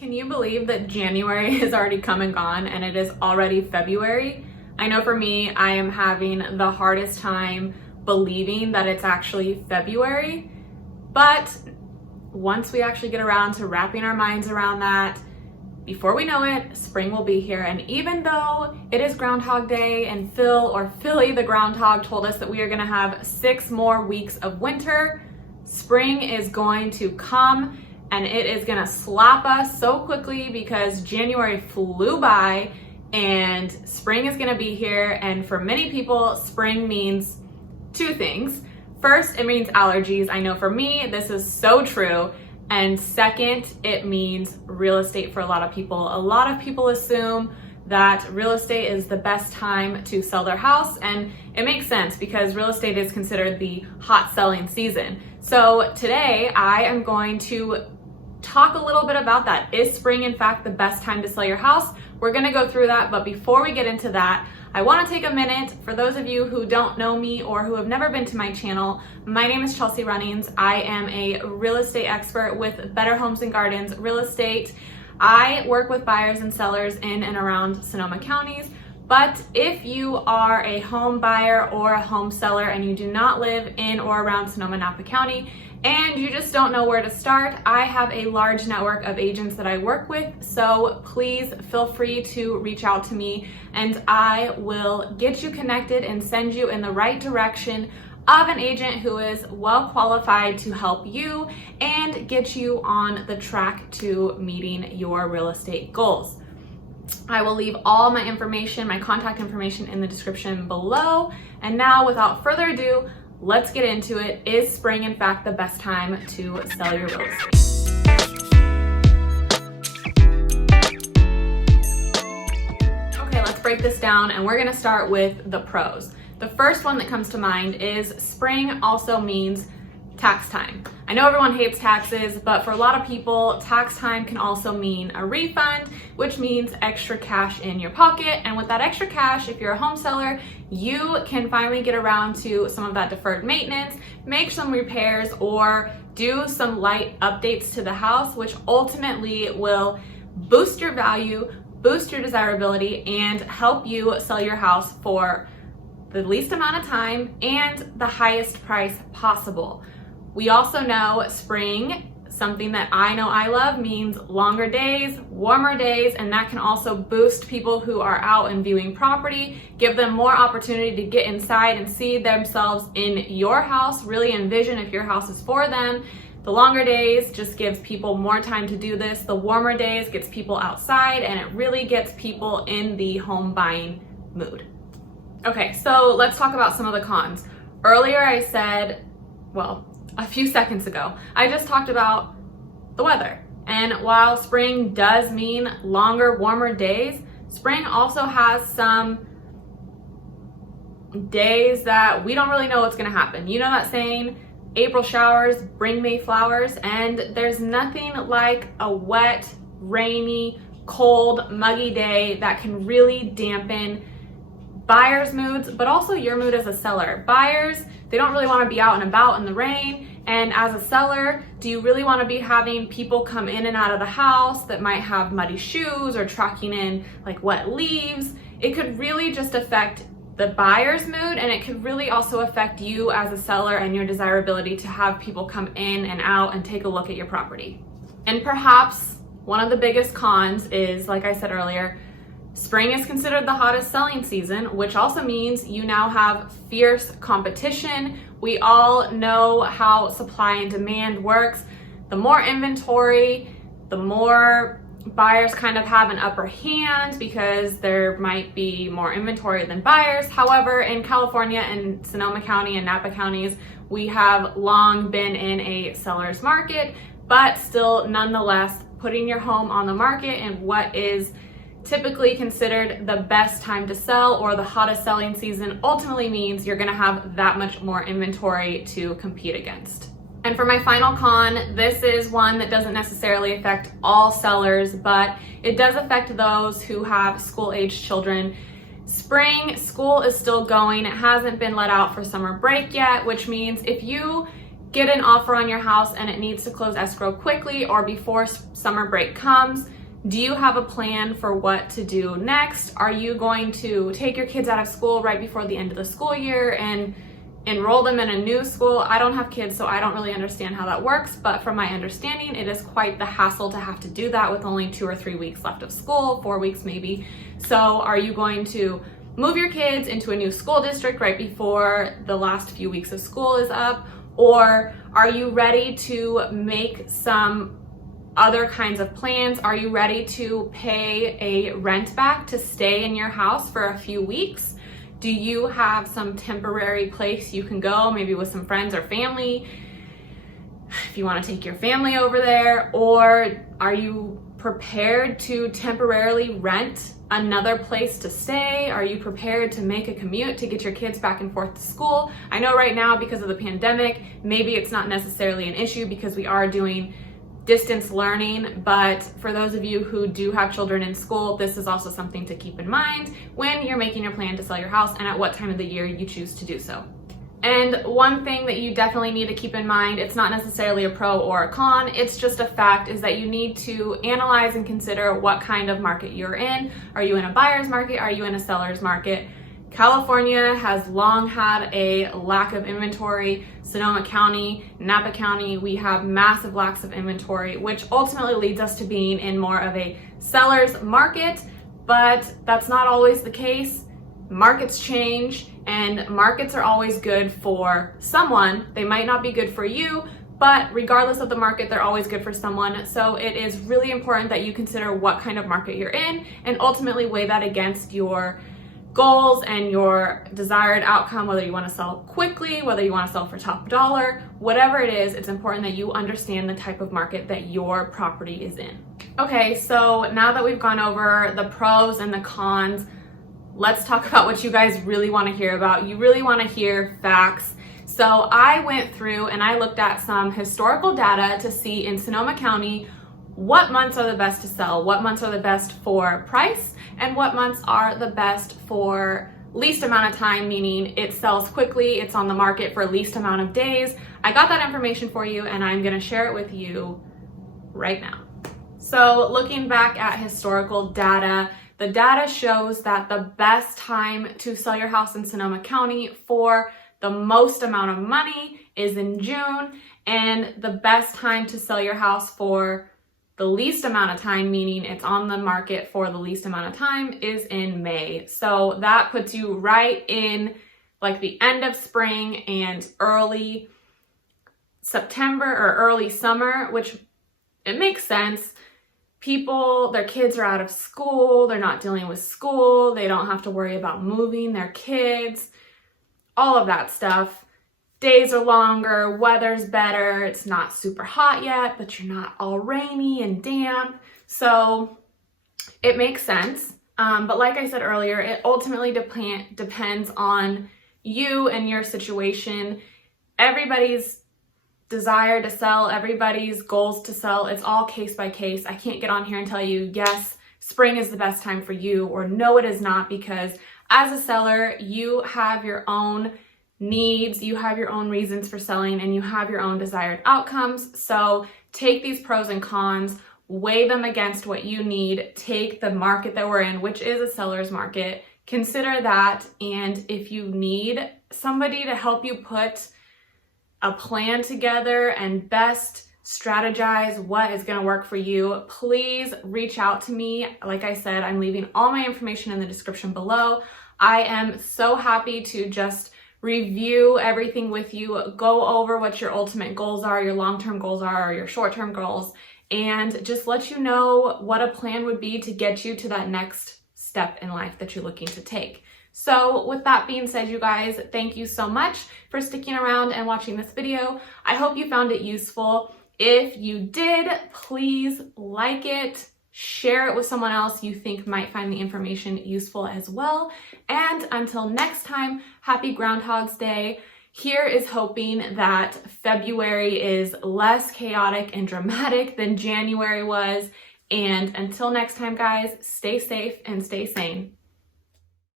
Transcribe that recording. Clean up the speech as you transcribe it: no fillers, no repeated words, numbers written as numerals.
Can you believe that January has already come and gone and it is already February? I know for me, I am having the hardest time believing that it's actually February, but once we actually get around to wrapping our minds around that, before we know it, spring will be here. And even though it is Groundhog Day and Philly the groundhog told us that we are gonna have 6 more weeks of winter, spring is going to come and it is gonna slap us so quickly because January flew by and spring is gonna be here. And for many people, spring means 2 things. First, it means allergies. I know for me, this is so true. And second, it means real estate for a lot of people. A lot of people assume that real estate is the best time to sell their house, and it makes sense because real estate is considered the hot selling season. So today I am going to talk a little bit about that. Is spring in fact the best time to sell your house? We're gonna go through that, but before we get into that, I wanna take a minute. For those of you who don't know me or who have never been to my channel, my name is Chelsie Runnings. I am a real estate expert with Better Homes and Gardens Real Estate. I work with buyers and sellers in and around Sonoma counties. But if you are a home buyer or a home seller and you do not live in or around Sonoma Napa County, and you just don't know where to start, I have a large network of agents that I work with, so please feel free to reach out to me and I will get you connected and send you in the right direction of an agent who is well qualified to help you and get you on the track to meeting your real estate goals. I will leave all my information, my contact information in the description below. And now, without further ado, let's get into it. Is spring in fact the best time to sell your real estate? Okay, let's break this down and we're gonna start with the pros. The first one that comes to mind is spring also means tax time. I know everyone hates taxes, but for a lot of people, tax time can also mean a refund, which means extra cash in your pocket. And with that extra cash, if you're a home seller, you can finally get around to some of that deferred maintenance, make some repairs, or do some light updates to the house, which ultimately will boost your value, boost your desirability, and help you sell your house for the least amount of time and the highest price possible. We also know spring, something that I know I love, means longer days, warmer days, and that can also boost people who are out and viewing property, give them more opportunity to get inside and see themselves in your house, really envision if your house is for them. The longer days just gives people more time to do this. The warmer days gets people outside, and it really gets people in the home buying mood. Okay, so let's talk about some of the cons. Earlier I said, well, a few seconds ago, I just talked about the weather. And while spring does mean longer, warmer days, spring also has some days that we don't really know what's gonna happen. You know that saying, April showers bring May flowers, and there's nothing like a wet, rainy, cold, muggy day that can really dampen buyers' moods, but also your mood as a seller. Buyers, they don't really want to be out and about in the rain. And as a seller, do you really want to be having people come in and out of the house that might have muddy shoes or tracking in like wet leaves? It could really just affect the buyer's mood, and it could really also affect you as a seller and your desirability to have people come in and out and take a look at your property. And perhaps one of the biggest cons is, like I said earlier, spring is considered the hottest selling season, which also means you now have fierce competition. We all know how supply and demand works. The more inventory, the more buyers kind of have an upper hand because there might be more inventory than buyers. However, in California and Sonoma County and Napa counties, we have long been in a seller's market, but still nonetheless putting your home on the market in what is typically considered the best time to sell or the hottest selling season ultimately means you're gonna have that much more inventory to compete against. And for my final con, this is one that doesn't necessarily affect all sellers, but it does affect those who have school-aged children. Spring, school is still going. It hasn't been let out for summer break yet, which means if you get an offer on your house and it needs to close escrow quickly or before summer break comes, do you have a plan for what to do next? Are you going to take your kids out of school right before the end of the school year and enroll them in a new school? I don't have kids, so I don't really understand how that works, but from my understanding, it is quite the hassle to have to do that with only 2 or 3 weeks left of school, 4 weeks maybe. So are you going to move your kids into a new school district right before the last few weeks of school is up? Or are you ready to make some other kinds of plans? Are you ready to pay a rent back to stay in your house for a few weeks? Do you have some temporary place you can go, maybe with some friends or family, if you want to take your family over there? Or are you prepared to temporarily rent another place to stay? Are you prepared to make a commute to get your kids back and forth to school? I know right now, because of the pandemic, maybe it's not necessarily an issue because we are doing distance learning, but for those of you who do have children in school, this is also something to keep in mind when you're making your plan to sell your house and at what time of the year you choose to do so. And one thing that you definitely need to keep in mind, it's not necessarily a pro or a con, it's just a fact, is that you need to analyze and consider what kind of market you're in. Are you in a buyer's market? Are you in a seller's market? California has long had a lack of inventory. Sonoma County, Napa County, we have massive lacks of inventory, which ultimately leads us to being in more of a seller's market, but that's not always the case. Markets change, and markets are always good for someone. They might not be good for you, but regardless of the market, they're always good for someone. So it is really important that you consider what kind of market you're in and ultimately weigh that against your goals and your desired outcome, whether you want to sell quickly, whether you want to sell for top dollar, whatever it is, it's important that you understand the type of market that your property is in. Okay, so now that we've gone over the pros and the cons, let's talk about what you guys really want to hear about. You really want to hear facts. So I went through and I looked at some historical data to see in Sonoma County what months are the best to sell, what months are the best for price, and what months are the best for least amount of time, meaning it sells quickly, it's on the market for least amount of days. I got that information for you and I'm going to share it with you right now. So looking back at historical data, the data shows that the best time to sell your house in Sonoma County for the most amount of money is in June, and the best time to sell your house for the least amount of time, meaning it's on the market for the least amount of time, is in May. So that puts you right in like the end of spring and early September or early summer, which it makes sense. People, their kids are out of school, they're not dealing with school, they don't have to worry about moving their kids, all of that stuff. Days are longer, weather's better, it's not super hot yet, but you're not all rainy and damp. So it makes sense. But like I said earlier, it ultimately depends on you and your situation. Everybody's desire to sell, everybody's goals to sell, it's all case by case. I can't get on here and tell you, yes, spring is the best time for you, or no, it is not, because as a seller, you have your own needs, you have your own reasons for selling, and you have your own desired outcomes. So take these pros and cons, weigh them against what you need, take the market that we're in, which is a seller's market, consider that, and if you need somebody to help you put a plan together and best strategize what is going to work for you, please reach out to me. Like I said, I'm leaving all my information in the description below. I am so happy to just review everything with you, go over what your ultimate goals are, your long-term goals are, or your short-term goals, and just let you know what a plan would be to get you to that next step in life that you're looking to take. So with that being said, you guys, thank you so much for sticking around and watching this video. I hope you found it useful. If you did, please like it, share it with someone else you think might find the information useful as well. And until next time, happy Groundhog's Day. Here is hoping that February is less chaotic and dramatic than January was. And until next time, guys, stay safe and stay sane.